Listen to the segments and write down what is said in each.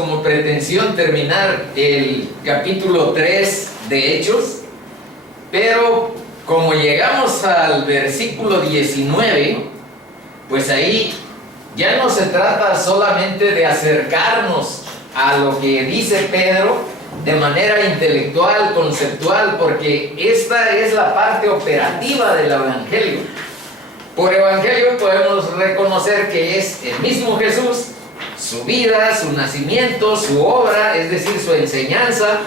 como pretensión terminar el capítulo 3 de Hechos, pero como llegamos al versículo 19, pues ahí ya no se trata solamente de acercarnos a lo que dice Pedro de manera intelectual, conceptual, porque esta es la parte operativa del Evangelio. Por Evangelio podemos reconocer que es el mismo Jesús, su vida, su nacimiento, su obra, es decir, su enseñanza,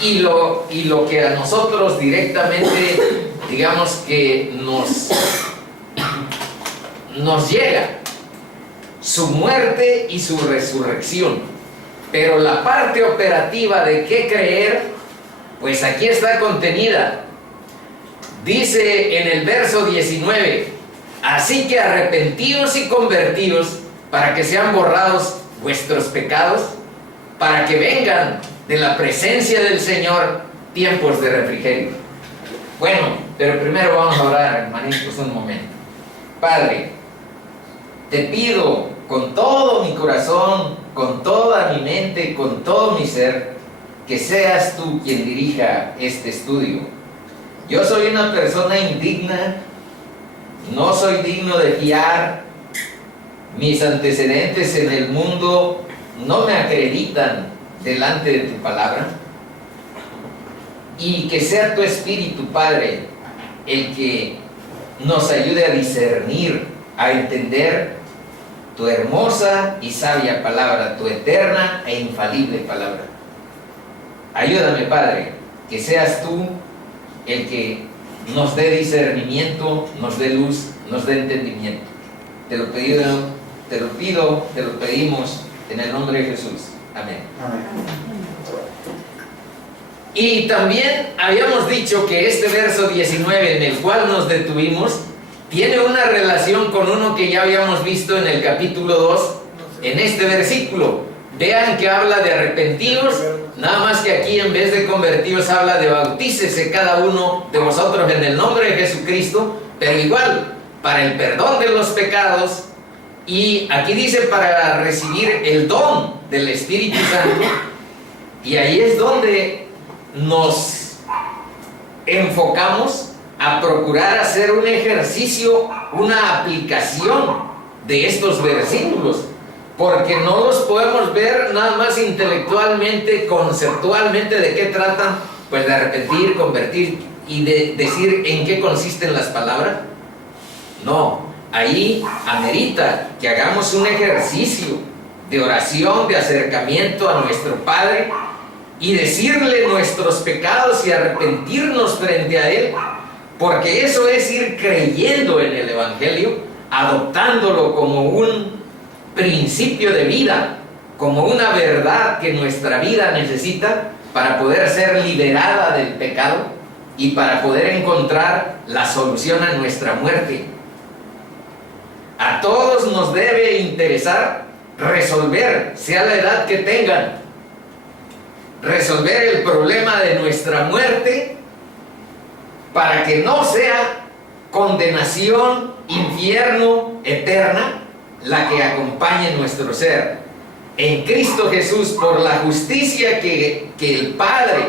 y lo que a nosotros directamente, digamos que nos llega, su muerte y su resurrección. Pero la parte operativa de qué creer, pues aquí está contenida. Dice en el verso 19: así que arrepentíos y convertíos para que sean borrados vuestros pecados, para que vengan de la presencia del Señor tiempos de refrigerio. Bueno, pero primero vamos a orar, hermanitos, un momento. Padre, te pido con todo mi corazón, con toda mi mente, con todo mi ser, que seas tú quien dirija este estudio. Yo soy una persona indigna, no soy digno de fiar, mis antecedentes en el mundo no me acreditan delante de tu palabra, y que sea tu Espíritu, Padre, el que nos ayude a discernir, a entender tu hermosa y sabia palabra, tu eterna e infalible palabra. Ayúdame, Padre, que seas tú el que nos dé discernimiento, nos dé luz, nos dé entendimiento. Te lo pedimos en el nombre de Jesús. Amén. Amén. Y también habíamos dicho que este verso 19 en el cual nos detuvimos tiene una relación con uno que ya habíamos visto en el capítulo 2, en este versículo. Vean que habla de arrepentidos, nada más que aquí en vez de convertidos habla de bautícese cada uno de vosotros en el nombre de Jesucristo, pero igual, para el perdón de los pecados, y aquí dice para recibir el don del Espíritu Santo, y ahí es donde nos enfocamos a procurar hacer un ejercicio, una aplicación de estos versículos, porque no los podemos ver nada más intelectualmente, conceptualmente de qué tratan, pues de arrepentir, convertir y de decir en qué consisten las palabras. No, ahí amerita que hagamos un ejercicio de oración, de acercamiento a nuestro Padre y decirle nuestros pecados y arrepentirnos frente a Él, porque eso es ir creyendo en el Evangelio, adoptándolo como un principio de vida, como una verdad que nuestra vida necesita para poder ser liberada del pecado y para poder encontrar la solución a nuestra muerte. A todos nos debe interesar resolver, sea la edad que tengan, resolver el problema de nuestra muerte para que no sea condenación, infierno eterna la que acompañe nuestro ser. En Cristo Jesús, por la justicia que el Padre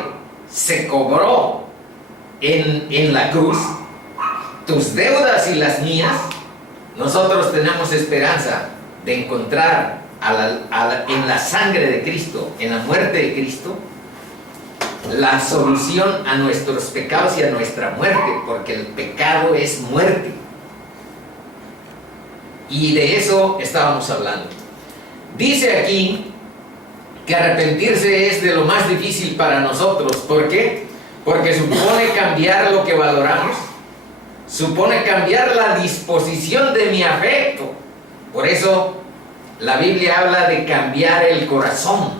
se cobró en la cruz, tus deudas y las mías, nosotros tenemos esperanza de encontrar en la sangre de Cristo, en la muerte de Cristo, la solución a nuestros pecados y a nuestra muerte, porque el pecado es muerte. Y de eso estábamos hablando. Dice aquí que arrepentirse es de lo más difícil para nosotros. ¿Por qué? Porque supone cambiar lo que valoramos, supone cambiar la disposición de mi afecto. Por eso la Biblia habla de cambiar el corazón.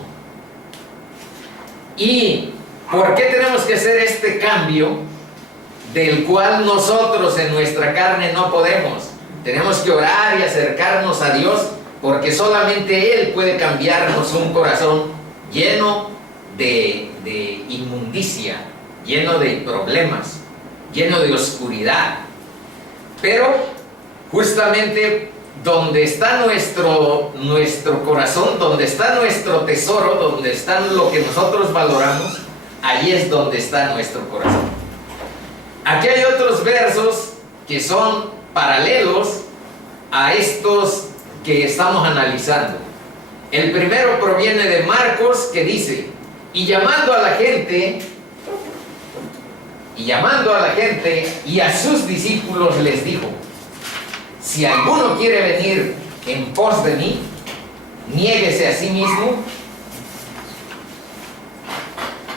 ¿Y por qué tenemos que hacer este cambio del cual nosotros en nuestra carne no podemos? Tenemos que orar y acercarnos a Dios, porque solamente Él puede cambiarnos un corazón lleno de inmundicia, lleno de problemas, lleno de oscuridad. Pero justamente donde está nuestro corazón, donde está nuestro tesoro, donde está lo que nosotros valoramos, ahí es donde está nuestro corazón. Aquí hay otros versos que son paralelos a estos que estamos analizando. El primero proviene de Marcos, que dice: y llamando a la gente y a sus discípulos les dijo: si alguno quiere venir en pos de mí, niéguese a sí mismo,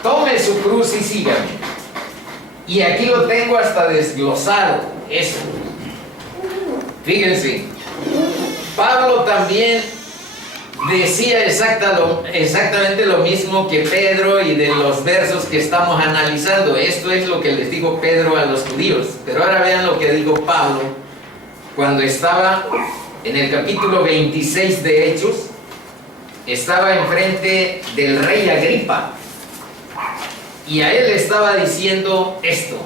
tome su cruz y sígame. Y aquí lo tengo hasta desglosado, eso. Fíjense, Pablo también decía exactamente lo mismo que Pedro, y de los versos que estamos analizando. Esto es lo que les dijo Pedro a los judíos. Pero ahora vean lo que dijo Pablo cuando estaba en el capítulo 26 de Hechos. Estaba enfrente del rey Agripa, y a él le estaba diciendo esto,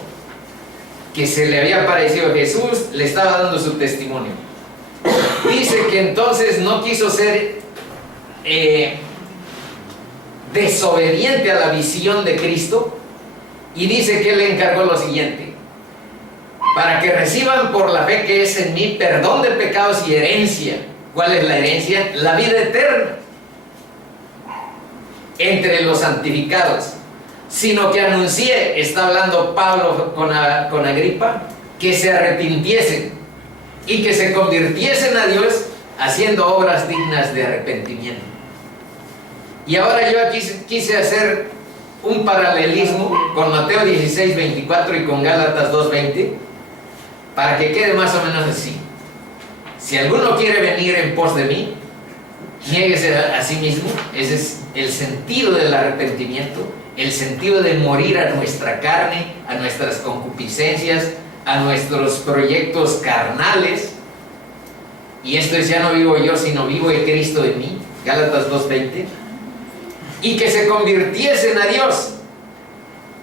que se le había aparecido Jesús, le estaba dando su testimonio. Dice que entonces no quiso ser desobediente a la visión de Cristo, y dice que él le encargó lo siguiente: para que reciban por la fe que es en mí perdón de pecados y herencia. ¿Cuál es la herencia? La vida eterna entre los santificados. Sino que anuncié, está hablando Pablo con Agripa, que se arrepintiesen y que se convirtiesen a Dios haciendo obras dignas de arrepentimiento. Y ahora yo aquí quise hacer un paralelismo con Mateo 16, 24 y con Gálatas 2, 20, para que quede más o menos así: si alguno quiere venir en pos de mí, niéguese a sí mismo. Ese es el sentido del arrepentimiento, el sentido de morir a nuestra carne, a nuestras concupiscencias, a nuestros proyectos carnales. Y esto es: ya no vivo yo, sino vivo el Cristo en mí. Gálatas 2:20. Y que se convirtiesen a Dios.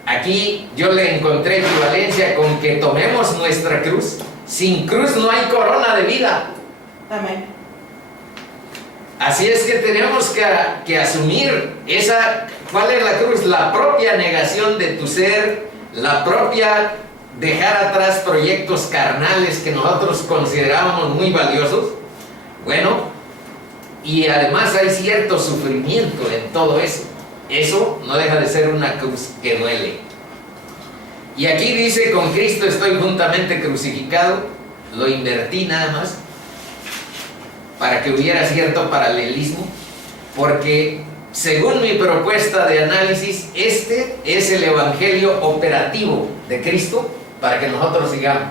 Aquí yo le encontré equivalencia con que tomemos nuestra cruz. Sin cruz no hay corona de vida. Amén. Así es que tenemos que asumir esa. ¿Cuál es la cruz? La propia negación de tu ser, la propia dejar atrás proyectos carnales que nosotros considerábamos muy valiosos. Bueno, y además hay cierto sufrimiento en todo eso. Eso no deja de ser una cruz que duele. Y aquí dice: con Cristo estoy juntamente crucificado. Lo invertí nada más para que hubiera cierto paralelismo, porque según mi propuesta de análisis, este es el evangelio operativo de Cristo para que nosotros sigamos.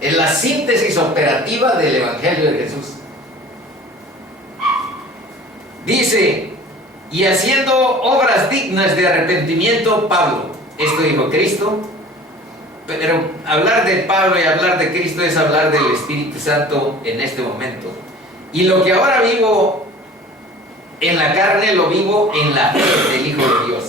Es la síntesis operativa del evangelio de Jesús. Dice: y haciendo obras dignas de arrepentimiento, Pablo. Esto dijo Cristo. Pero hablar de Pablo y hablar de Cristo es hablar del Espíritu Santo en este momento. Y lo que ahora vivo en la carne, lo vivo en la fe del Hijo de Dios.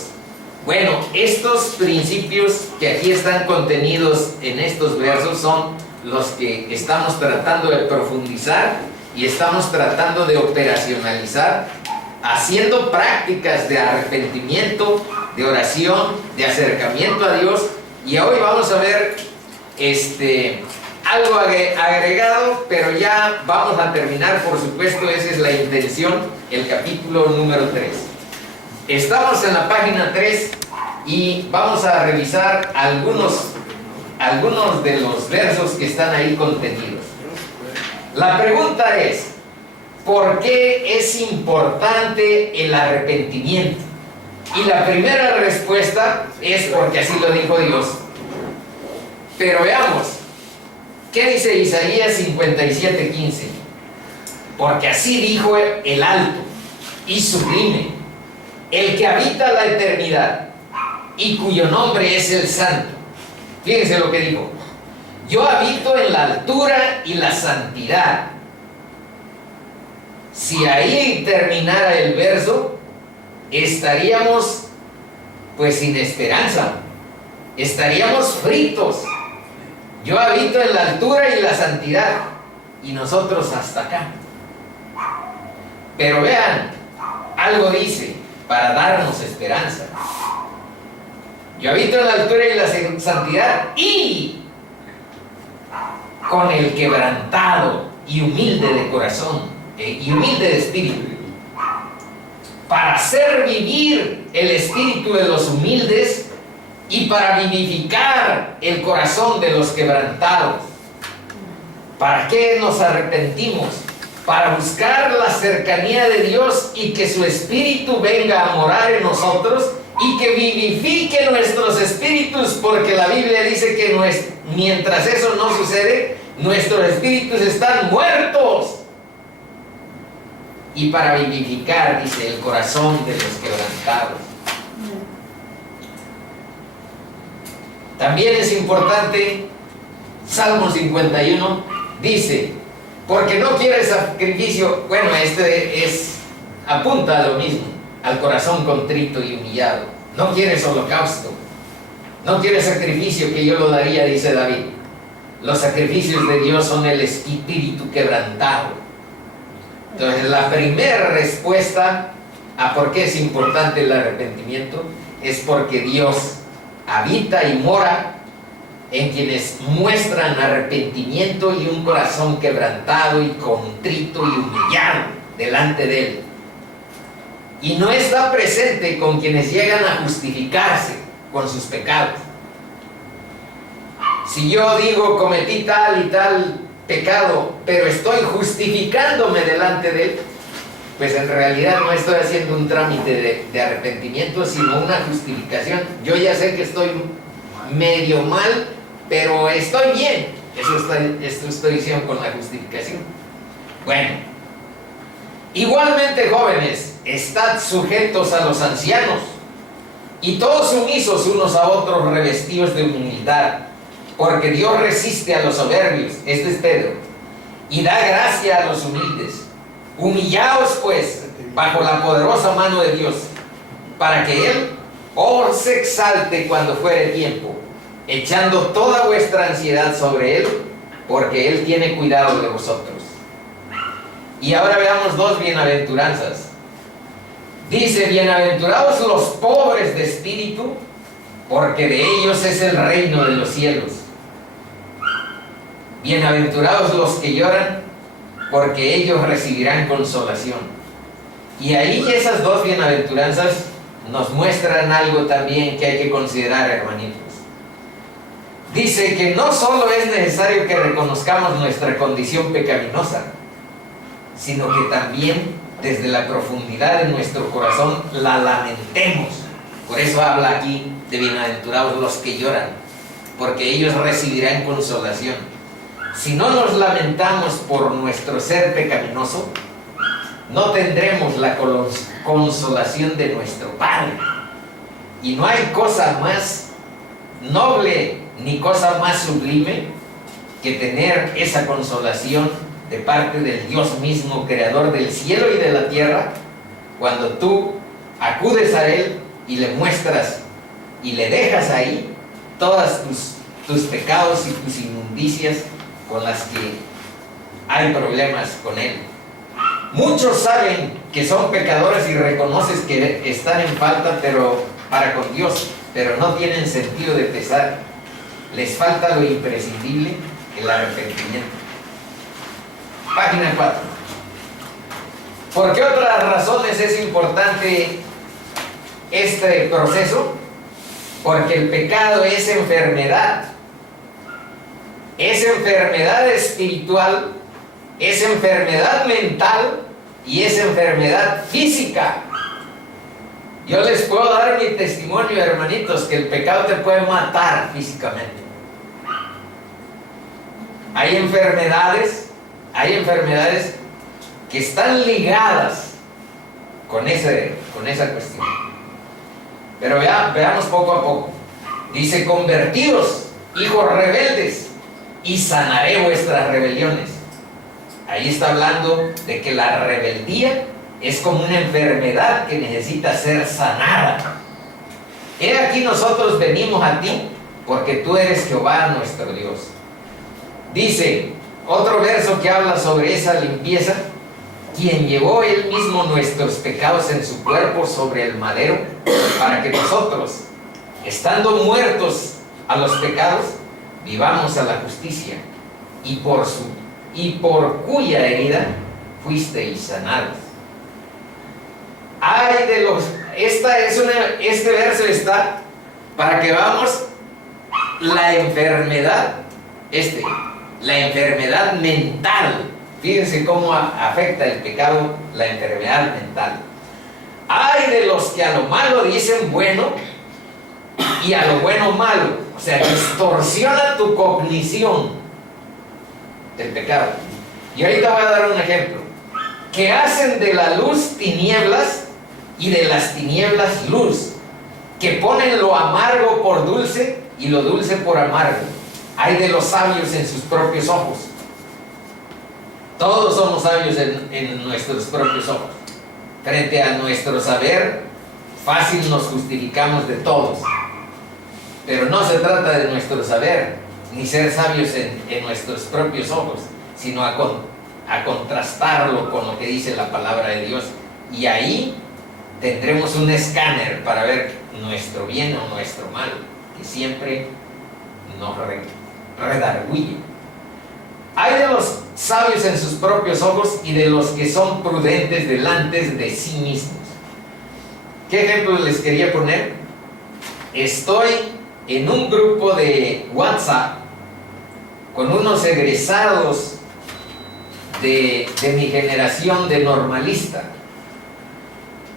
Bueno, estos principios que aquí están contenidos en estos versos son los que estamos tratando de profundizar y estamos tratando de operacionalizar, haciendo prácticas de arrepentimiento, de oración, de acercamiento a Dios. Y hoy vamos a ver algo agregado, pero ya vamos a terminar, por supuesto. Esa es la intención, el capítulo número 3. Estamos en la página 3 y vamos a revisar algunos de los versos que están ahí contenidos. La pregunta es: ¿por qué es importante el arrepentimiento? Y la primera respuesta es porque así lo dijo Dios. Pero veamos, ¿qué dice Isaías 57:15? Porque así dijo el alto y sublime, el que habita la eternidad y cuyo nombre es el Santo. Fíjense lo que dijo: yo habito en la altura y la santidad. Si ahí terminara el verso, estaríamos pues sin esperanza, estaríamos fritos. Yo habito en la altura y la santidad. y nosotros hasta acá. Pero vean, algo dice para darnos esperanza. Yo habito en la altura y la santidad y con el quebrantado y humilde de corazón y humilde de espíritu, para hacer vivir el espíritu de los humildes y para vivificar el corazón de los quebrantados. ¿Para qué nos arrepentimos? Para buscar la cercanía de Dios y que su espíritu venga a morar en nosotros y que vivifique nuestros espíritus, porque la Biblia dice que mientras eso no sucede, nuestros espíritus están muertos. Y para vivificar, dice, el corazón de los quebrantados. También es importante, Salmo 51 dice, porque no quiere sacrificio. Bueno, apunta a lo mismo, al corazón contrito y humillado. No quieres holocausto, no quieres sacrificio, que yo lo daría, dice David. Los sacrificios de Dios son el espíritu quebrantado. Entonces, la primera respuesta a por qué es importante el arrepentimiento es porque Dios habita y mora en quienes muestran arrepentimiento y un corazón quebrantado y contrito y humillado delante de Él. Y no está presente con quienes llegan a justificarse con sus pecados. Si yo digo cometí tal y tal pecado, pero estoy justificándome delante de Él, pues en realidad no estoy haciendo un trámite de arrepentimiento, sino una justificación. Yo ya sé que estoy medio mal, pero estoy bien. Eso estoy diciendo con la justificación. Bueno, igualmente, jóvenes, estad sujetos a los ancianos, y todos sumisos unos a otros, revestidos de humildad, porque Dios resiste a los soberbios. Este es Pedro. Y da gracia a los humildes. Humillaos pues bajo la poderosa mano de Dios, para que Él os exalte cuando fuere tiempo, echando toda vuestra ansiedad sobre Él, porque Él tiene cuidado de vosotros. Y ahora veamos dos bienaventuranzas. Dice, bienaventurados los pobres de espíritu, porque de ellos es el reino de los cielos. Bienaventurados los que lloran, porque ellos recibirán consolación. Y ahí esas dos bienaventuranzas nos muestran algo también que hay que considerar, hermanitos. Dice que no solo es necesario que reconozcamos nuestra condición pecaminosa, sino que también desde la profundidad de nuestro corazón la lamentemos. Por eso habla aquí de bienaventurados los que lloran, porque ellos recibirán consolación. Si no nos lamentamos por nuestro ser pecaminoso, no tendremos la consolación de nuestro Padre. Y no hay cosa más noble ni cosa más sublime que tener esa consolación de parte del Dios mismo, creador del cielo y de la tierra, cuando tú acudes a Él y le muestras y le dejas ahí todas tus pecados y tus inmundicias con las que hay problemas con Él. Muchos saben que son pecadores y reconocen que están en falta para con Dios, pero no tienen sentido de pesar. Les falta lo imprescindible, el arrepentimiento. Página 4. ¿Por qué otras razones es importante este proceso? Porque el pecado es enfermedad. Es enfermedad espiritual, es enfermedad mental y es enfermedad física. Yo les puedo dar mi testimonio, hermanitos, que el pecado te puede matar físicamente. Hay enfermedades que están ligadas con esa cuestión. Pero veamos poco a poco. Dice, convertidos, hijos rebeldes, y sanaré vuestras rebeliones. Ahí está hablando de que la rebeldía es como una enfermedad que necesita ser sanada. He aquí nosotros venimos a ti, porque tú eres Jehová nuestro Dios. Dice, Otro verso que habla sobre esa limpieza: quien llevó él mismo nuestros pecados en su cuerpo sobre el madero, para que nosotros, estando muertos a los pecados, vivamos a la justicia, y por cuya herida fuisteis sanados. Ay de los... Este verso está para que veamos la enfermedad, la enfermedad mental. Fíjense cómo afecta el pecado la enfermedad mental. Ay de los que a lo malo dicen bueno y a lo bueno malo. O sea, distorsiona tu cognición del pecado. Y ahorita voy a dar un ejemplo. Que hacen de la luz tinieblas y de las tinieblas luz. Que ponen lo amargo por dulce y lo dulce por amargo. Ay de los sabios en sus propios ojos. Todos somos sabios en nuestros propios ojos. Frente a nuestro saber, fácil nos justificamos de todos. Pero no se trata de nuestro saber, ni ser sabios en nuestros propios ojos, sino a contrastarlo con lo que dice la palabra de Dios. Y ahí tendremos un escáner para ver nuestro bien o nuestro mal, que siempre nos redarguye. Hay de los sabios en sus propios ojos y de los que son prudentes delante de sí mismos. ¿Qué ejemplos les quería poner? Estoy en un grupo de WhatsApp con unos egresados de mi generación de normalista,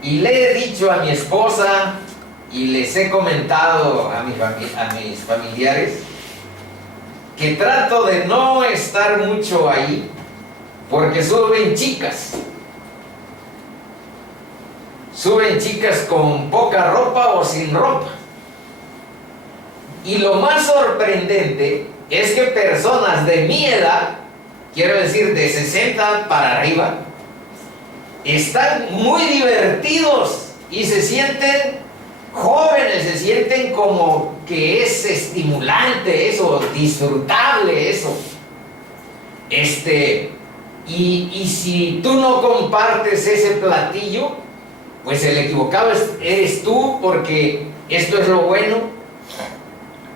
y le he dicho a mi esposa y les he comentado a mis familiares que trato de no estar mucho ahí porque suben chicas con poca ropa o sin ropa. Y lo más sorprendente es que personas de mi edad, quiero decir de 60 para arriba, están muy divertidos y se sienten jóvenes, se sienten como que es estimulante eso, disfrutable eso. Y si tú no compartes ese platillo, pues el equivocado eres tú, porque esto es lo bueno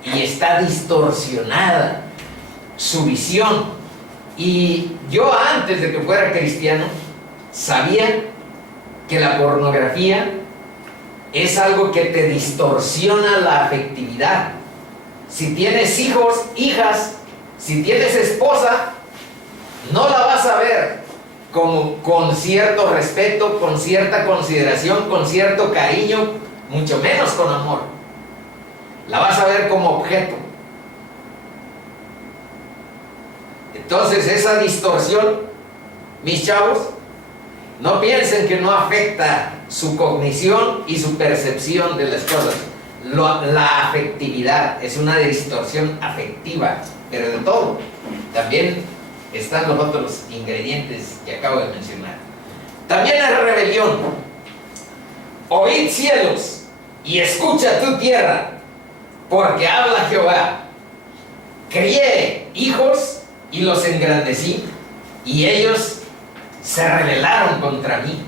y está distorsionada su visión. Y yo, antes de que fuera cristiano, sabía que la pornografía es algo que te distorsiona la afectividad. Si tienes hijos, hijas, si tienes esposa, no la vas a ver con cierto respeto, con cierta consideración, con cierto cariño, mucho menos con amor. La vas a ver como objeto. Entonces, esa distorsión, mis chavos, no piensen que no afecta su cognición y su percepción de las cosas. La afectividad es una distorsión afectiva, pero de todo. También están los otros ingredientes que acabo de mencionar. También la rebelión. Oíd cielos y escucha tu tierra, porque habla Jehová. Crié hijos y los engrandecí, y ellos se rebelaron contra mí.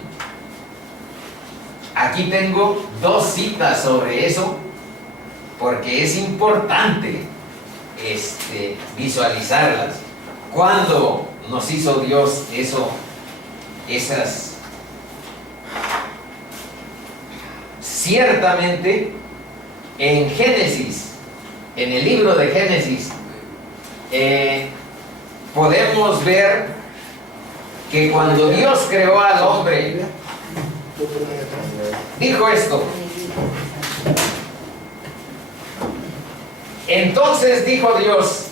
Aquí tengo dos citas sobre eso, porque es importante visualizarlas. Cuando nos hizo Dios esas, ciertamente en Génesis, en el libro de Génesis, podemos ver que cuando Dios creó al hombre, dijo esto: entonces dijo Dios,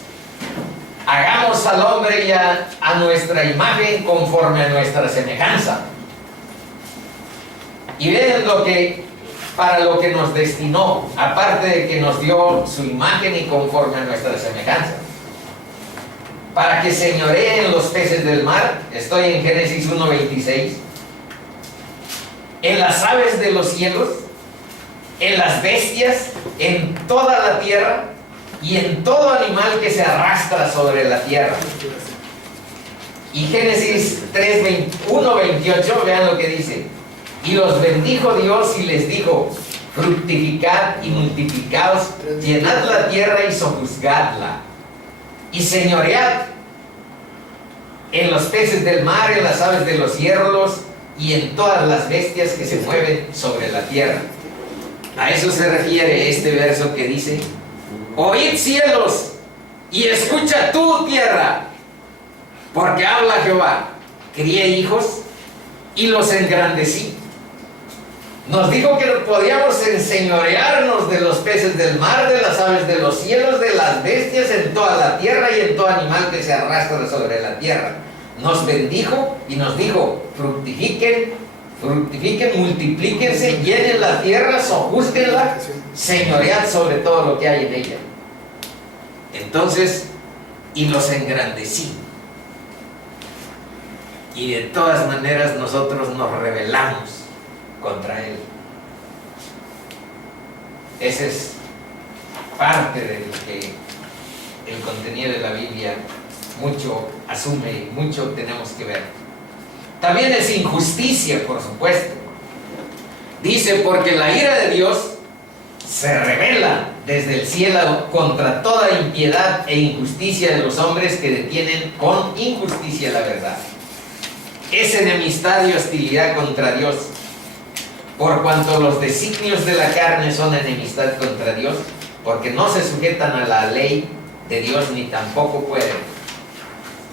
hagamos al hombre ya a nuestra imagen, conforme a nuestra semejanza. Y vean para lo que nos destinó, aparte de que nos dio su imagen y conforme a nuestra semejanza, para que señoreen los peces del mar. Estoy en Génesis 1:26. En las aves de los cielos, en las bestias, en toda la tierra y en todo animal que se arrastra sobre la tierra. Y Génesis 1:28, vean lo que dice. Y los bendijo Dios y les dijo: fructificad y multiplicaos, llenad la tierra y sojuzgadla, y señoread en los peces del mar, en las aves de los cielos, y en todas las bestias que se mueven sobre la tierra. A eso se refiere este verso que dice: oíd cielos, y escucha tú tierra, porque habla Jehová, crié hijos y los engrandecí. Nos dijo que podíamos enseñorearnos de los peces del mar, de las aves de los cielos, de las bestias en toda la tierra y en todo animal que se arrastra sobre la tierra. Nos bendijo y nos dijo: fructifiquen, multiplíquense, llenen la tierra, sojúzguenla, señoread sobre todo lo que hay en ella. Entonces, y los engrandecí. Y de todas maneras nosotros nos rebelamos contra él. Ese es parte de lo que el contenido de la Biblia mucho asume y mucho tenemos que ver. También es injusticia, por supuesto. Dice: porque la ira de Dios se revela desde el cielo contra toda impiedad e injusticia de los hombres que detienen con injusticia la verdad. Es enemistad y hostilidad contra Dios, por cuanto los designios de la carne son enemistad contra Dios, porque no se sujetan a la ley de Dios ni tampoco pueden.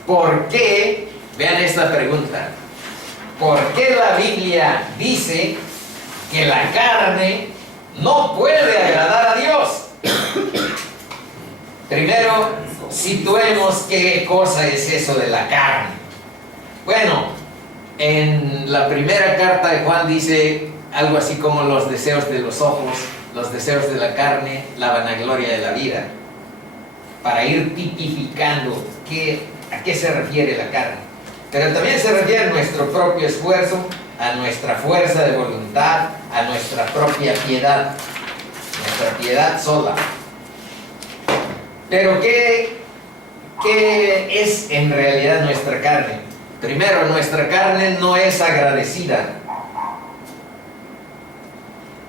¿Por qué? Vean esta pregunta. ¿Por qué la Biblia dice que la carne no puede agradar a Dios? Primero, situemos qué cosa es eso de la carne. Bueno, en la primera carta de Juan dice algo así como los deseos de los ojos, los deseos de la carne, la vanagloria de la vida, para ir tipificando a qué se refiere la carne. Pero también se refiere a nuestro propio esfuerzo, a nuestra fuerza de voluntad, a nuestra propia piedad sola. Pero ¿qué es en realidad nuestra carne? Primero, nuestra carne no es agradecida,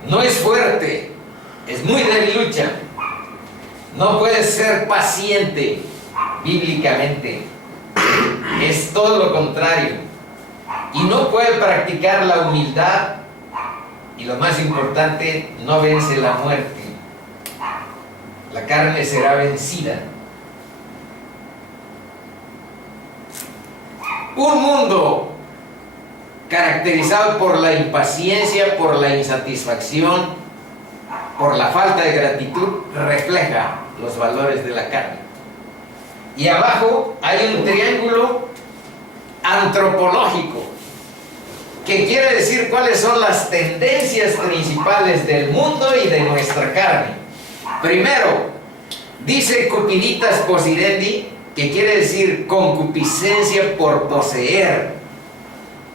no es fuerte, es muy debilucha, no puede ser paciente bíblicamente, es todo lo contrario, y no puede practicar la humildad, y lo más importante, no vence la muerte. La carne será vencida. Un mundo caracterizado por la impaciencia, por la insatisfacción, por la falta de gratitud, refleja los valores de la carne. Y abajo hay un triángulo antropológico que quiere decir cuáles son las tendencias principales del mundo y de nuestra carne. Primero, dice cupiditas possidendi, que quiere decir concupiscencia por poseer.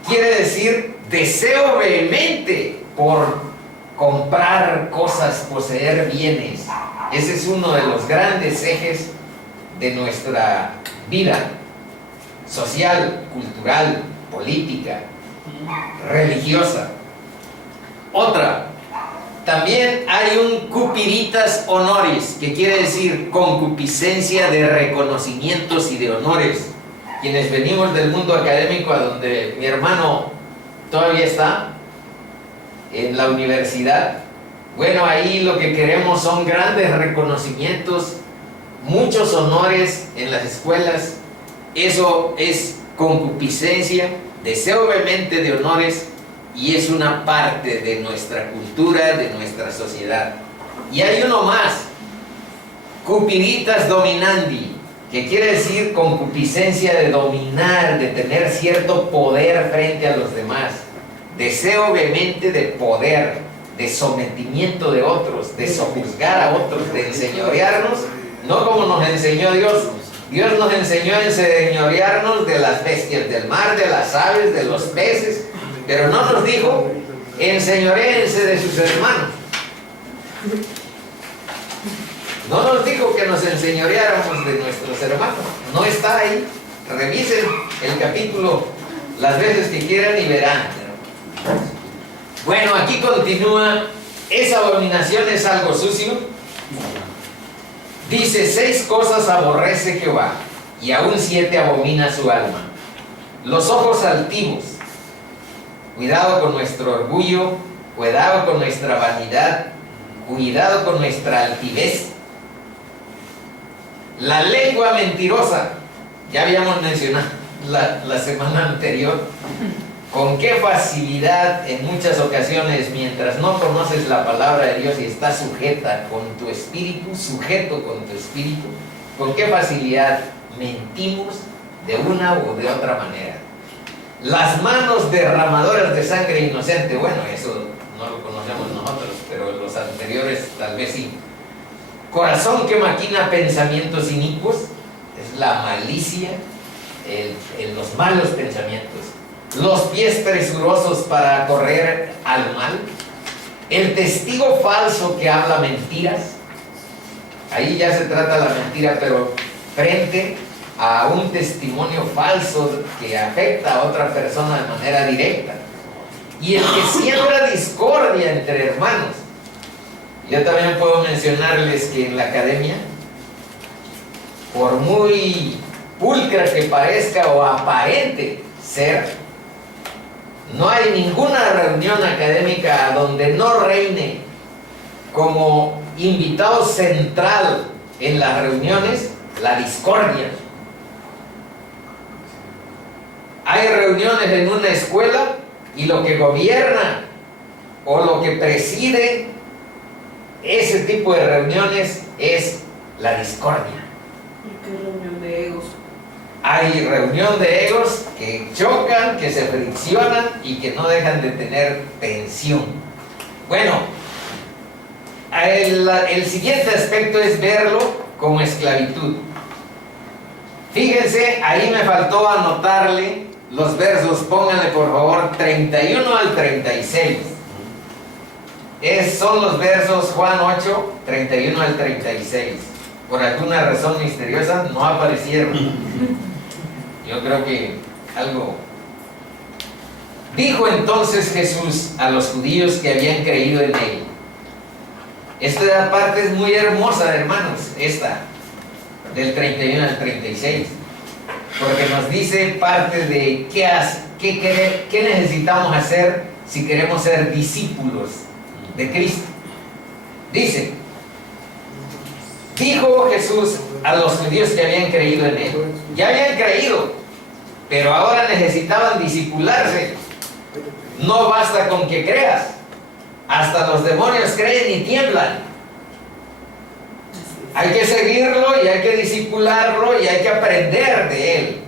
Quiere decir deseo vehemente por comprar cosas, poseer bienes. Ese es uno de los grandes ejes de nuestra vida social, cultural, política, religiosa. Otra, también hay un cupiditas honoris, que quiere decir concupiscencia de reconocimientos y de honores. Quienes venimos del mundo académico, a donde mi hermano todavía está, en la universidad, bueno, ahí lo que queremos son grandes reconocimientos, muchos honores en las escuelas. Eso es concupiscencia, deseo vehemente de honores, y es una parte de nuestra cultura, de nuestra sociedad. Y hay uno más, cupiditas dominandi, que quiere decir concupiscencia de dominar, de tener cierto poder frente a los demás, deseo vehemente de poder, de sometimiento de otros, de sojuzgar a otros, de enseñorearnos, no como nos enseñó Dios. Dios nos enseñó a enseñorearnos de las bestias del mar, de las aves, de los peces, pero no nos dijo: enseñoréense de sus hermanos. No nos dijo que nos enseñoreáramos de nuestros hermanos. No está ahí. Revisen el capítulo las veces que quieran y verán. Bueno, aquí continúa. Esa abominación es algo sucio. Dice: 6 cosas aborrece Jehová, y aún 7 abomina su alma: los ojos altivos. Cuidado con nuestro orgullo, cuidado con nuestra vanidad, cuidado con nuestra altivez. La lengua mentirosa, ya habíamos mencionado la semana anterior, con qué facilidad en muchas ocasiones, mientras no conoces la palabra de Dios y estás sujeta con tu espíritu, sujeto con tu espíritu, con qué facilidad mentimos de una u de otra manera. Las manos derramadoras de sangre inocente, bueno, eso no lo conocemos nosotros, pero los anteriores tal vez sí. Corazón que maquina pensamientos inicuos, es la malicia, los malos pensamientos. Los pies presurosos para correr al mal. El testigo falso que habla mentiras. Ahí ya se trata la mentira, pero frente a un testimonio falso que afecta a otra persona de manera directa. Y el que siembra discordia entre hermanos. Yo también puedo mencionarles que en la academia, por muy pulcra que parezca o aparente ser, no hay ninguna reunión académica donde no reine como invitado central en las reuniones la discordia. Hay reuniones en una escuela y lo que gobierna o lo que preside ese tipo de reuniones es la discordia. ¿Y qué reunión de egos? Hay reunión de egos que chocan, que se friccionan y que no dejan de tener tensión. Bueno, el siguiente aspecto es verlo como esclavitud. Fíjense, ahí me faltó anotarle los versos, pónganle por favor 31 al 36. Son los versos Juan 8, 31 al 36. Por alguna razón misteriosa no aparecieron. Yo creo que algo. Dijo entonces Jesús a los judíos que habían creído en él. Esta parte es muy hermosa, hermanos, esta, del 31 al 36. Porque nos dice parte de qué necesitamos hacer si queremos ser discípulos de Cristo. Dice: dijo Jesús a los judíos que habían creído en él. Ya habían creído, pero ahora necesitaban discipularse. No basta con que creas, hasta los demonios creen y tiemblan. Hay que seguirlo y hay que discipularlo y hay que aprender de él.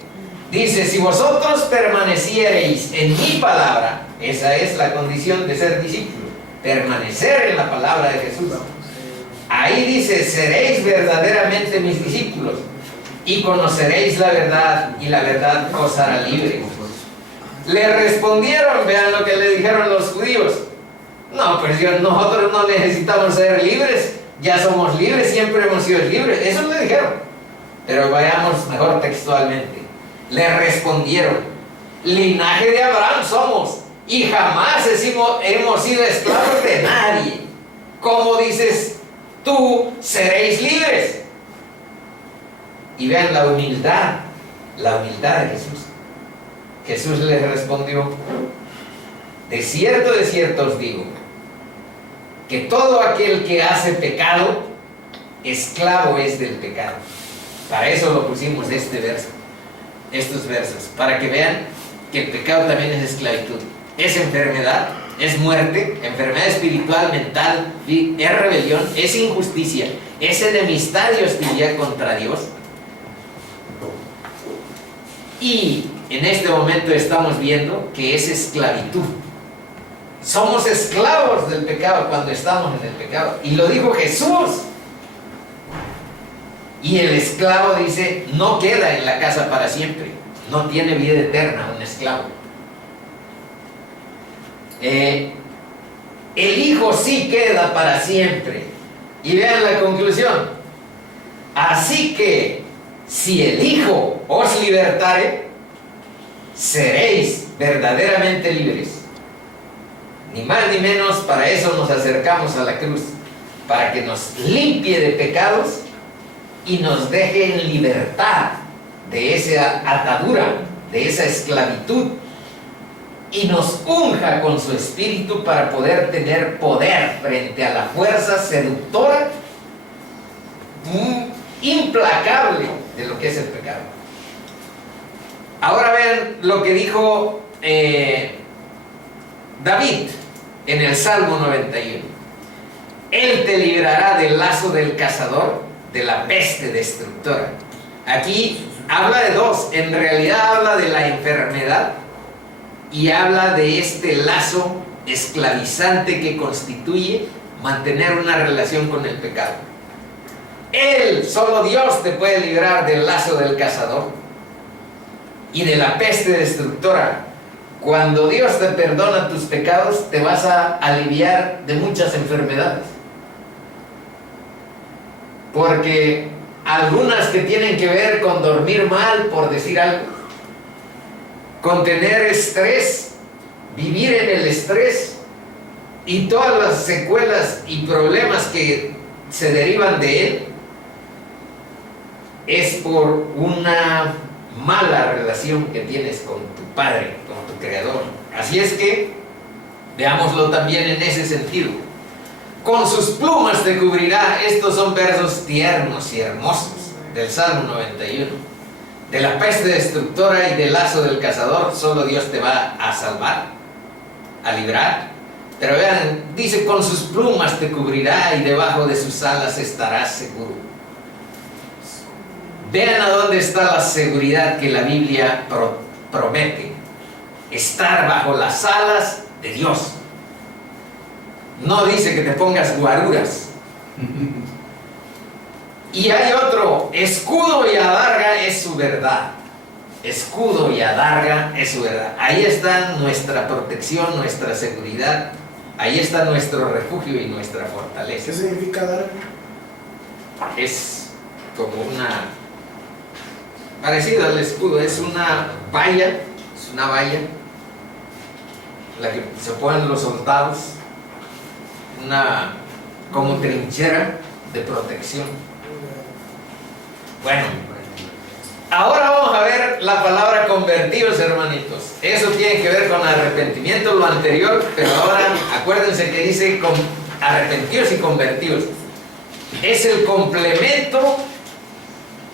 Dice: si vosotros permaneciereis en mi palabra, esa es la condición de ser discípulo, permanecer en la palabra de Jesús. Ahí dice: seréis verdaderamente mis discípulos y conoceréis la verdad, y la verdad os hará libres. Le respondieron, vean lo que le dijeron los judíos: no, pues nosotros no necesitamos ser libres, ya somos libres, siempre hemos sido libres. Eso le dijeron. Pero vayamos mejor textualmente. Le respondieron: linaje de Abraham somos, y jamás hemos sido esclavos de nadie. ¿Cómo dices tú seréis libres? Y vean la humildad de Jesús. Jesús les respondió: de cierto os digo, que todo aquel que hace pecado, esclavo es del pecado. Para eso lo pusimos estos versos, para que vean que el pecado también es esclavitud, es enfermedad, es muerte, enfermedad espiritual, mental, es rebelión, es injusticia, es enemistad y hostilidad contra Dios. Y en este momento estamos viendo que es esclavitud. Somos esclavos del pecado cuando estamos en el pecado. Y lo dijo Jesús. Y el esclavo, dice, no queda en la casa para siempre. No tiene vida eterna un esclavo. El Hijo sí queda para siempre. Y vean la conclusión. Así que, si el Hijo os libertare, seréis verdaderamente libres. Ni más ni menos, para eso nos acercamos a la cruz, para que nos limpie de pecados y nos deje en libertad de esa atadura, de esa esclavitud, y nos unja con su espíritu para poder tener poder frente a la fuerza seductora implacable de lo que es el pecado. Ahora vean lo que dijo David en el Salmo 91. Él te librará del lazo del cazador, de la peste destructora. Aquí habla de dos, en realidad habla de la enfermedad y habla de este lazo esclavizante que constituye mantener una relación con el pecado. Él, solo Dios, te puede librar del lazo del cazador y de la peste destructora. Cuando Dios te perdona tus pecados, te vas a aliviar de muchas enfermedades. Porque algunas que tienen que ver con dormir mal, por decir algo, con tener estrés, vivir en el estrés y todas las secuelas y problemas que se derivan de él, es por una mala relación que tienes con tu Padre, con tu Creador. Así es que veámoslo también en ese sentido. Con sus plumas te cubrirá. Estos son versos tiernos y hermosos del Salmo 91. De la peste destructora y del lazo del cazador, solo Dios te va a salvar, a librar. Pero vean, dice, con sus plumas te cubrirá y debajo de sus alas estarás seguro. Vean a dónde está la seguridad que la Biblia promete. Estar bajo las alas de Dios. No dice que te pongas guaruras. Y hay otro, escudo y adarga es su verdad. Escudo y adarga es su verdad. Ahí está nuestra protección, nuestra seguridad. Ahí está nuestro refugio y nuestra fortaleza. ¿Qué significa adarga? Es como una... parecido al escudo, es una valla, la que se ponen los soldados, una como trinchera de protección. Bueno, ahora vamos a ver la palabra convertidos, hermanitos. Eso tiene que ver con arrepentimiento, lo anterior, pero ahora acuérdense que dice arrepentidos y convertidos. Es el complemento,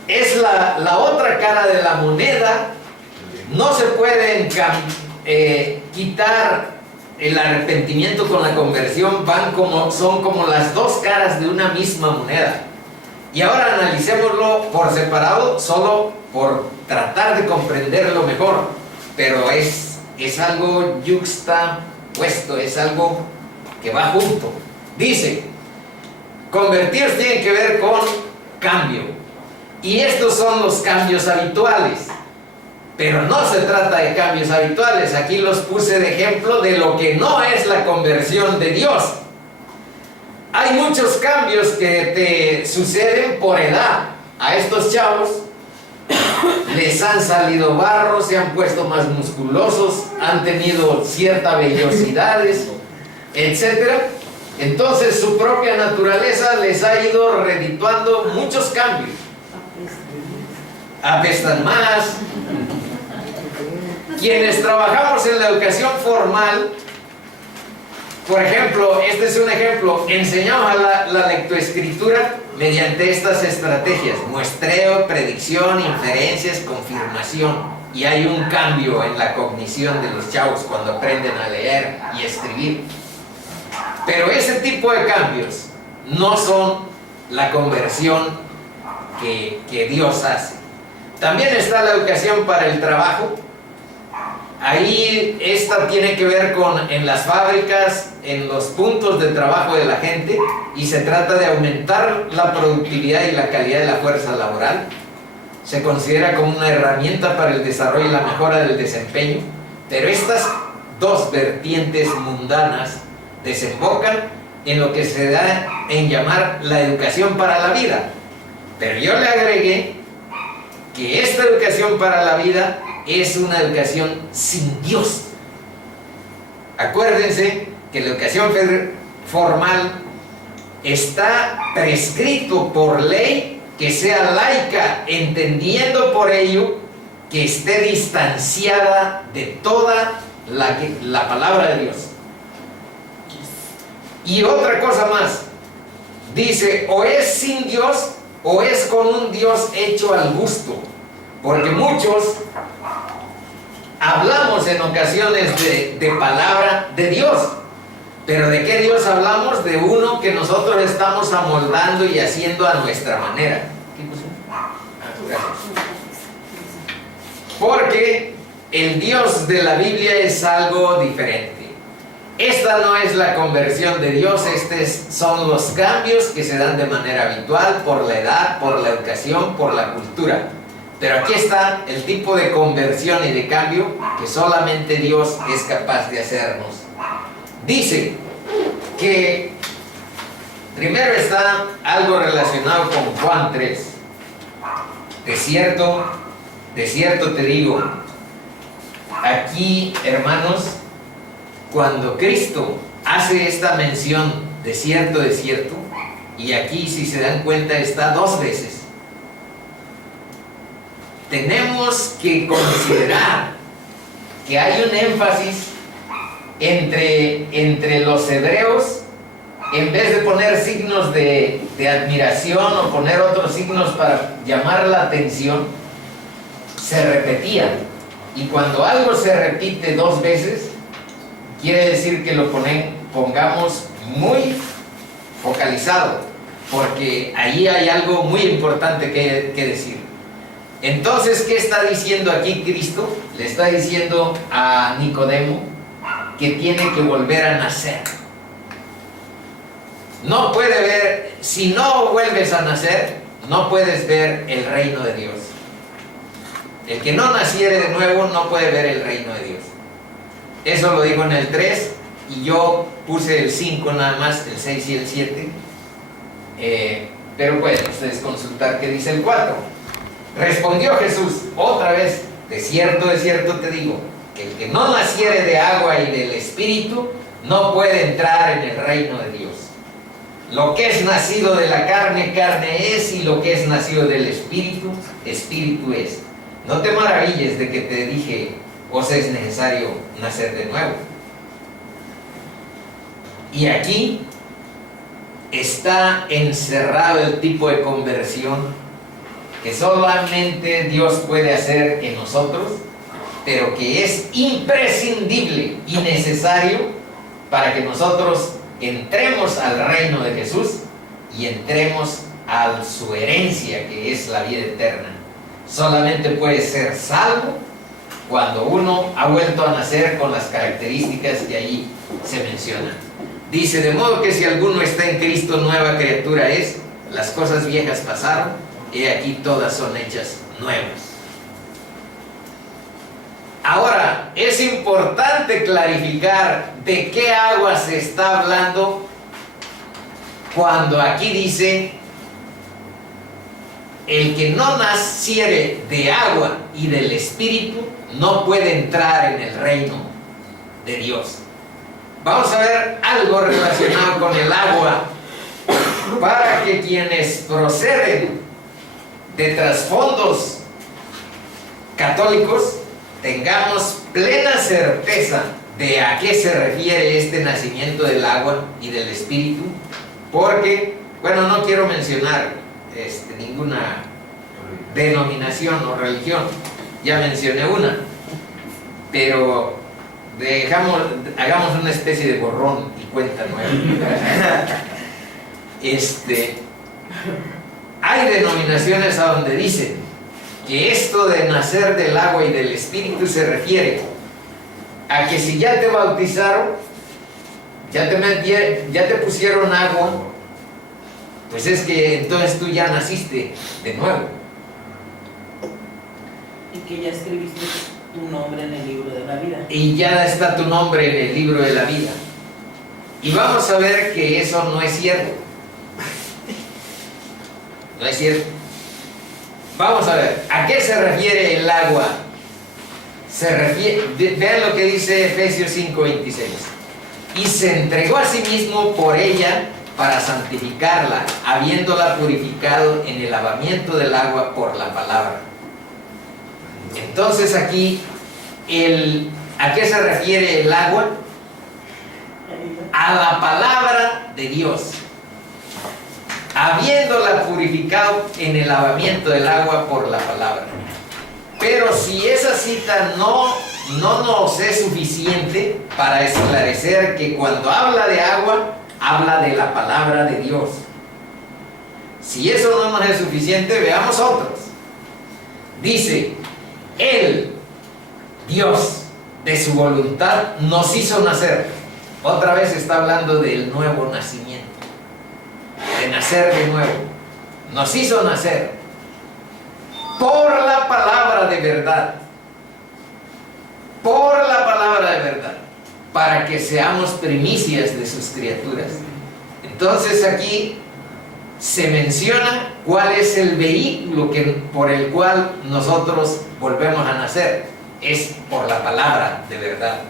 es la otra cara de la moneda. No se pueden quitar el arrepentimiento con la conversión, son como las dos caras de una misma moneda. Y ahora analicémoslo por separado, solo por tratar de comprenderlo mejor, pero es algo yuxtapuesto, es algo que va junto. Dice, convertirse tiene que ver con cambio, y estos son los cambios habituales. Pero no se trata de cambios habituales. Aquí los puse de ejemplo de lo que no es la conversión de Dios. Hay muchos cambios que te suceden por edad. A estos chavos les han salido barros, se han puesto más musculosos, han tenido ciertas vellosidades, etc. Entonces su propia naturaleza les ha ido redituando muchos cambios. Apestan más. Quienes trabajamos en la educación formal, por ejemplo, este es un ejemplo, enseñamos la lectoescritura mediante estas estrategias: muestreo, predicción, inferencias, confirmación. Y hay un cambio en la cognición de los chavos cuando aprenden a leer y escribir. Pero ese tipo de cambios no son la conversión que Dios hace. También está la educación para el trabajo. Ahí esta tiene que ver en las fábricas, en los puntos de trabajo de la gente, y se trata de aumentar la productividad y la calidad de la fuerza laboral. Se considera como una herramienta para el desarrollo y la mejora del desempeño, pero estas dos vertientes mundanas desembocan en lo que se da en llamar la educación para la vida. Pero yo le agregué que esta educación para la vida es una educación sin Dios. Acuérdense que la educación formal está prescrito por ley que sea laica, entendiendo por ello que esté distanciada de toda la palabra de Dios. Y otra cosa más, dice, o es sin Dios o es con un Dios hecho al gusto, porque muchos hablamos en ocasiones de palabra de Dios, pero ¿de qué Dios hablamos? De uno que nosotros estamos amoldando y haciendo a nuestra manera. Porque el Dios de la Biblia es algo diferente. Esta no es la conversión de Dios, son los cambios que se dan de manera habitual por la edad, por la educación, por la cultura. Pero aquí está el tipo de conversión y de cambio que solamente Dios es capaz de hacernos. Dice que primero está algo relacionado con Juan 3. De cierto te digo, aquí, hermanos, cuando Cristo hace esta mención de cierto, y aquí, si se dan cuenta, está 2 veces. Tenemos que considerar que hay un énfasis entre los hebreos, en vez de poner signos de admiración o poner otros signos para llamar la atención, se repetían. Y cuando algo se repite 2 veces, quiere decir que lo pongamos muy focalizado, porque ahí hay algo muy importante que decir. Entonces, ¿qué está diciendo aquí Cristo? Le está diciendo a Nicodemo que tiene que volver a nacer. No puede ver, si no vuelves a nacer, no puedes ver el reino de Dios. El que no naciere de nuevo no puede ver el reino de Dios. Eso lo digo en el 3, y yo puse el 5 nada más, el 6 y el 7. Pero pueden ustedes consultar qué dice el 4. Respondió Jesús, otra vez, de cierto te digo, que el que no naciere de agua y del Espíritu no puede entrar en el reino de Dios. Lo que es nacido de la carne, carne es, y lo que es nacido del Espíritu, Espíritu es. No te maravilles de que te dije, os es necesario nacer de nuevo. Y aquí está encerrado el tipo de conversión que solamente Dios puede hacer en nosotros, pero que es imprescindible y necesario para que nosotros entremos al reino de Jesús y entremos a su herencia, que es la vida eterna. Solamente puede ser salvo cuando uno ha vuelto a nacer con las características que ahí se mencionan. Dice, de modo que si alguno está en Cristo, nueva criatura es, las cosas viejas pasaron, y aquí todas son hechas nuevas. Ahora, es importante clarificar de qué agua se está hablando cuando aquí dice, el que no naciere de agua y del Espíritu no puede entrar en el reino de Dios. Vamos a ver algo relacionado con el agua para que quienes proceden de trasfondos católicos tengamos plena certeza de a qué se refiere este nacimiento del agua y del Espíritu, porque, bueno, no quiero mencionar ninguna denominación o religión, ya mencioné una, pero hagamos una especie de borrón y cuenta nueva. Hay denominaciones a donde dicen que esto de nacer del agua y del Espíritu se refiere a que si ya te bautizaron, ya te pusieron agua, pues es que entonces tú ya naciste de nuevo. Y que ya escribiste tu nombre en el libro de la vida. Y ya está tu nombre en el libro de la vida. Y vamos a ver que eso no es cierto. No es cierto. Vamos a ver, ¿a qué se refiere el agua se refiere, vean lo que dice Efesios 5:26. Y se entregó a sí mismo por ella para santificarla, habiéndola purificado en el lavamiento del agua por la palabra. Entonces aquí, ¿a qué se refiere el agua? A la palabra de Dios. Habiéndola purificado en el lavamiento del agua por la palabra. Pero si esa cita no nos es suficiente para esclarecer que cuando habla de agua, habla de la palabra de Dios. Si eso no nos es suficiente, veamos otros. Dice, Él, Dios, de su voluntad, nos hizo nacer. Otra vez está hablando del nuevo nacimiento, de nacer de nuevo. Nos hizo nacer por la palabra de verdad, por la palabra de verdad, para que seamos primicias de sus criaturas. Entonces aquí se menciona cuál es el vehículo por el cual nosotros volvemos a nacer. Es por la palabra de verdad.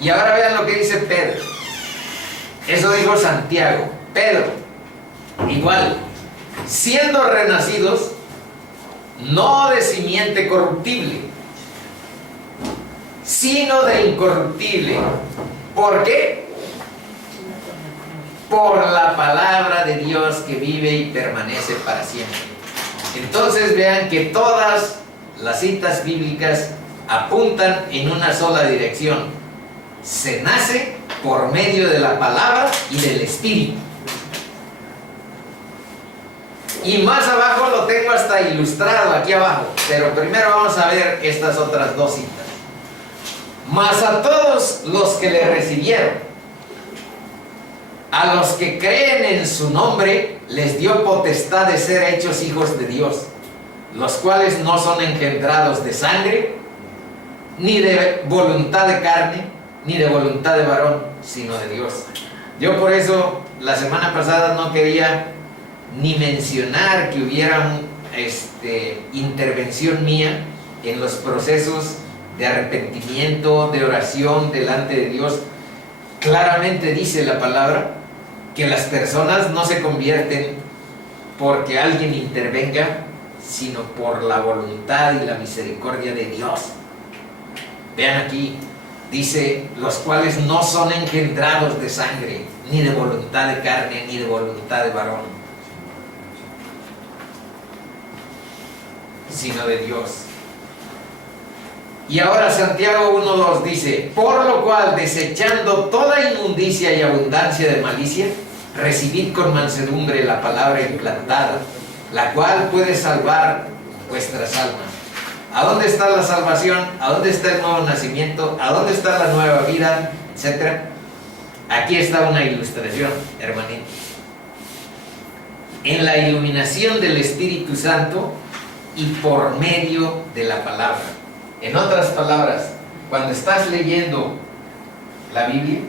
Y ahora vean lo que dice Pedro. Eso dijo Santiago. Pedro, igual, siendo renacidos, no de simiente corruptible, sino de incorruptible. ¿Por qué? Por la palabra de Dios que vive y permanece para siempre. Entonces vean que todas las citas bíblicas apuntan en una sola dirección. Se nace por medio de la palabra y del Espíritu. Y más abajo lo tengo hasta ilustrado aquí abajo, pero primero vamos a ver estas otras dos citas. Mas a todos los que le recibieron, a los que creen en su nombre, les dio potestad de ser hechos hijos de Dios, los cuales no son engendrados de sangre, ni de voluntad de carne, ni de voluntad de varón, sino de Dios. Yo por eso la semana pasada no quería ni mencionar que hubiera intervención mía en los procesos de arrepentimiento, de oración delante de Dios. Claramente dice la palabra que las personas no se convierten porque alguien intervenga, sino por la voluntad y la misericordia de Dios. Vean aquí, dice, los cuales no son engendrados de sangre, ni de voluntad de carne, ni de voluntad de varón, sino de Dios. Y ahora Santiago 1:2 dice, por lo cual, desechando toda inmundicia y abundancia de malicia, recibid con mansedumbre la palabra implantada, la cual puede salvar vuestras almas. ¿A dónde está la salvación? ¿A dónde está el nuevo nacimiento? ¿A dónde está la nueva vida? Etcétera. Aquí está una ilustración, hermanito. En la iluminación del Espíritu Santo y por medio de la palabra. En otras palabras, cuando estás leyendo la Biblia,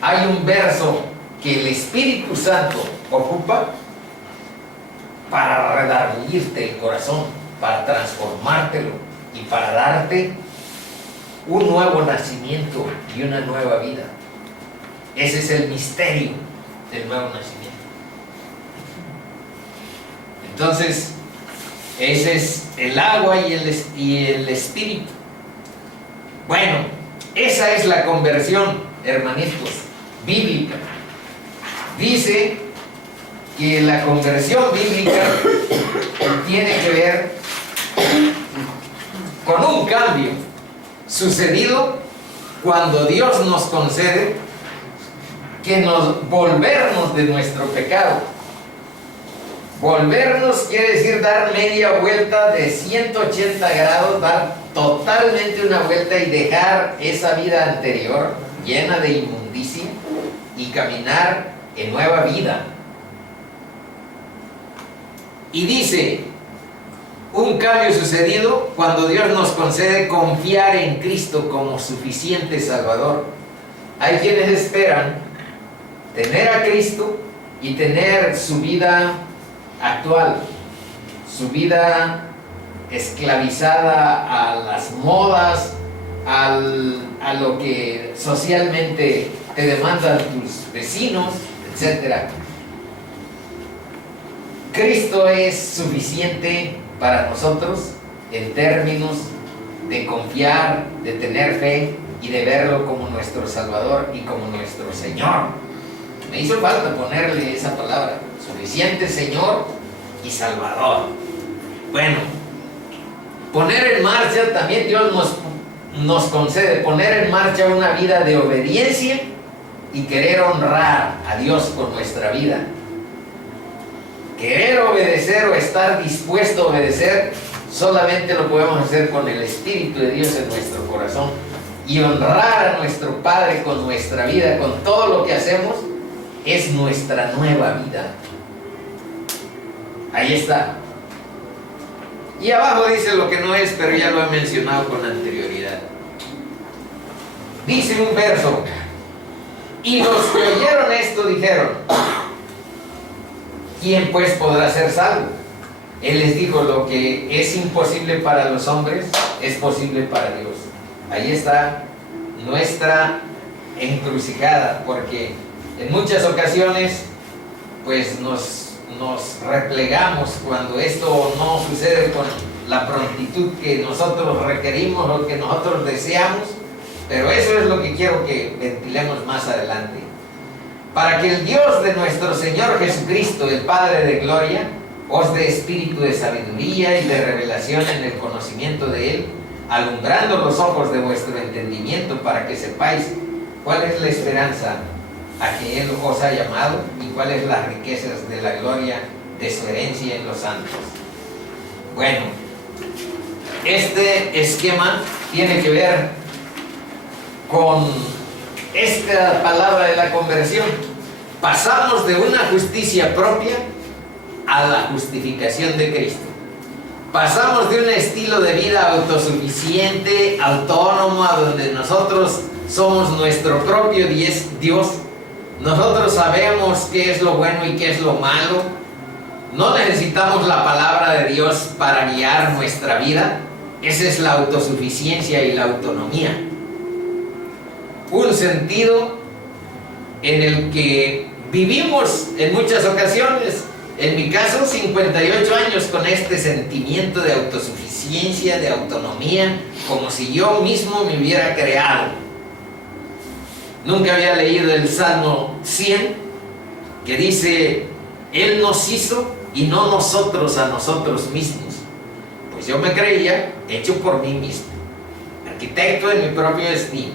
hay un verso que el Espíritu Santo ocupa para redarguirte el corazón, para transformártelo y para darte un nuevo nacimiento y una nueva vida. Ese es el misterio del nuevo nacimiento. Entonces, ese es el agua y el Espíritu. Bueno, esa es la conversión, hermanitos, bíblica. Dice que la conversión bíblica tiene que ver con un cambio sucedido cuando Dios nos concede que nos volvernos de nuestro pecado. Volvernos quiere decir dar media vuelta de 180 grados, dar totalmente una vuelta y dejar esa vida anterior llena de inmundicia y caminar en nueva vida. Y dice, un cambio sucedido cuando Dios nos concede confiar en Cristo como suficiente Salvador. Hay quienes esperan tener a Cristo y tener su vida actual, su vida esclavizada a las modas, a lo que socialmente te demandan tus vecinos, etc. Cristo es suficiente para nosotros en términos de confiar, de tener fe y de verlo como nuestro Salvador y como nuestro Señor. Me hizo falta ponerle esa palabra, suficiente Señor y Salvador. Bueno, poner en marcha, también Dios nos concede poner en marcha una vida de obediencia y querer honrar a Dios con nuestra vida. Querer obedecer o estar dispuesto a obedecer solamente lo podemos hacer con el Espíritu de Dios en nuestro corazón, y honrar a nuestro Padre con nuestra vida, con todo lo que hacemos, es nuestra nueva vida. Ahí está. Y abajo dice lo que no es, pero ya lo he mencionado con anterioridad. Dice un verso: y los que oyeron esto dijeron, ¿quién pues podrá ser salvo? Él les dijo, lo que es imposible para los hombres es posible para Dios. Ahí está nuestra encrucijada, porque en muchas ocasiones pues nos replegamos cuando esto no sucede con la prontitud que nosotros requerimos o que nosotros deseamos, pero eso es lo que quiero que ventilemos más adelante. Para que el Dios de nuestro Señor Jesucristo, el Padre de gloria, os dé espíritu de sabiduría y de revelación en el conocimiento de Él, alumbrando los ojos de vuestro entendimiento, para que sepáis cuál es la esperanza a que Él os ha llamado y cuáles las riquezas de la gloria de su herencia en los santos. Bueno, este esquema tiene que ver con esta palabra de la conversión. Pasamos de una justicia propia a la justificación de Cristo. Pasamos de un estilo de vida autosuficiente, autónomo, a donde nosotros somos nuestro propio Dios. Nosotros sabemos qué es lo bueno y qué es lo malo. No necesitamos la palabra de Dios para guiar nuestra vida. Esa es la autosuficiencia y la autonomía. Un sentido en el que vivimos en muchas ocasiones, en mi caso 58 años, con este sentimiento de autosuficiencia, de autonomía, como si yo mismo me hubiera creado. Nunca había leído el Salmo 100, que dice, Él nos hizo y no nosotros a nosotros mismos. Pues yo me creía hecho por mí mismo, arquitecto de mi propio destino.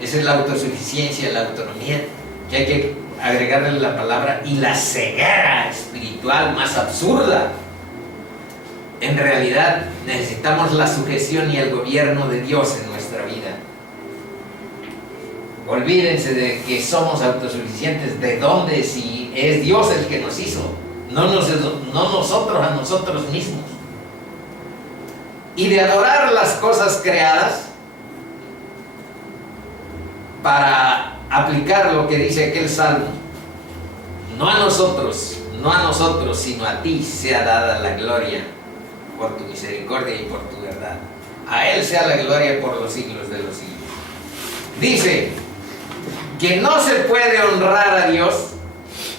Esa es la autosuficiencia, la autonomía, que hay que agregarle la palabra, y la ceguera espiritual más absurda. En realidad necesitamos la sujeción y el gobierno de Dios en nuestra vida. Olvídense de que somos autosuficientes. ¿De dónde? Si es Dios el que nos hizo, no nosotros a nosotros mismos. Y de adorar las cosas creadas para aplicar lo que dice aquel salmo: no a nosotros, sino a ti sea dada la gloria por tu misericordia y por tu verdad. A Él sea la gloria por los siglos de los siglos. Dice que no se puede honrar a Dios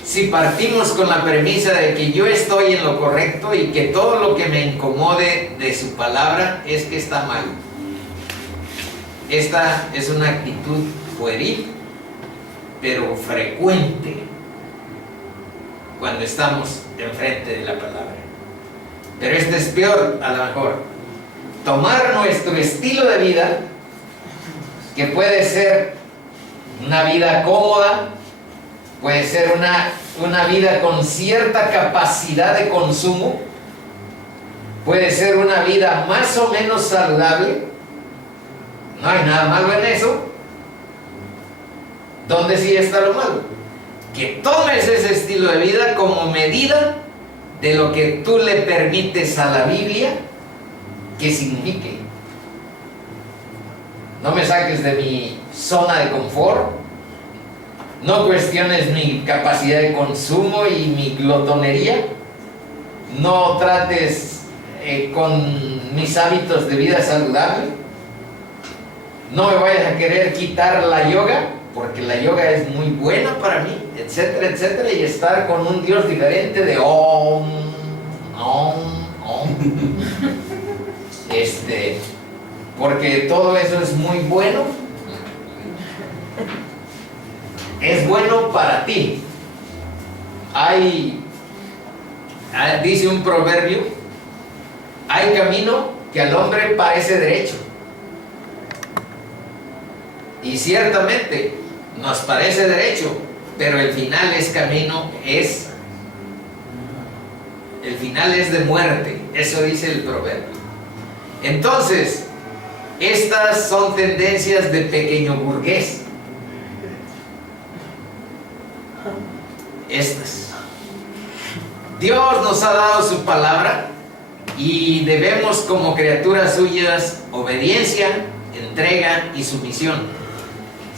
si partimos con la premisa de que yo estoy en lo correcto y que todo lo que me incomode de su palabra es que está mal. Esta es una actitud pueril, pero frecuente cuando estamos enfrente de la palabra. Pero este es peor, a lo mejor. Tomar nuestro estilo de vida, que puede ser una vida cómoda, puede ser una vida con cierta capacidad de consumo, puede ser una vida más o menos saludable. No hay nada malo en eso. ¿Dónde sí está lo malo? Que tomes ese estilo de vida como medida de lo que tú le permites a la Biblia que signifique. No me saques de mi zona de confort, no cuestiones mi capacidad de consumo y mi glotonería, no trates con mis hábitos de vida saludable. No me vayas a querer quitar la yoga, porque la yoga es muy buena para mí, etcétera, etcétera, y estar con un Dios diferente de Om, Om, Om. Porque todo eso es muy bueno. Es bueno para ti. Dice un proverbio, hay camino que al hombre parece derecho. Y ciertamente nos parece derecho, pero el final es de muerte. Eso dice el proverbio. Entonces, estas son tendencias de pequeño burgués. Dios nos ha dado su palabra y debemos, como criaturas suyas, obediencia, entrega y sumisión.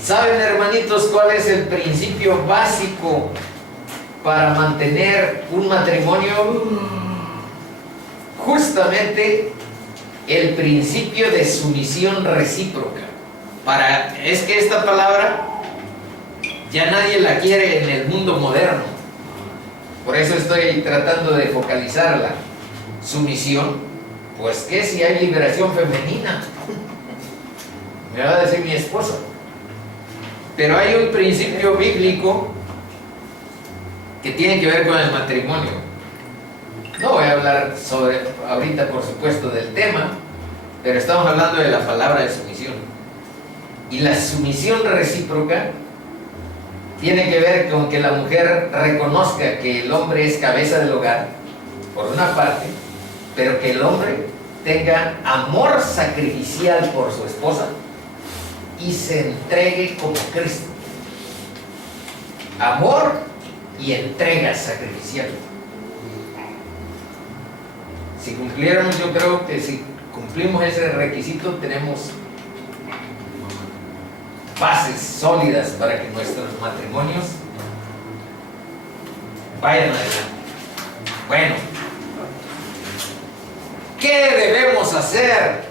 ¿Saben, hermanitos, cuál es el principio básico para mantener un matrimonio? Justamente el principio de sumisión recíproca. Es que esta palabra ya nadie la quiere en el mundo moderno. Por eso estoy tratando de focalizarla. Sumisión, pues que si hay liberación femenina, me va a decir mi esposa. Pero hay un principio bíblico que tiene que ver con el matrimonio. No voy a hablar ahorita, por supuesto, del tema, pero estamos hablando de la palabra de sumisión. Y la sumisión recíproca tiene que ver con que la mujer reconozca que el hombre es cabeza del hogar, por una parte, pero que el hombre tenga amor sacrificial por su esposa y se entregue como Cristo. Amor y entrega sacrificial. Si cumpliéramos, yo creo que si cumplimos ese requisito, tenemos bases sólidas para que nuestros matrimonios vayan adelante. Bueno, ¿qué debemos hacer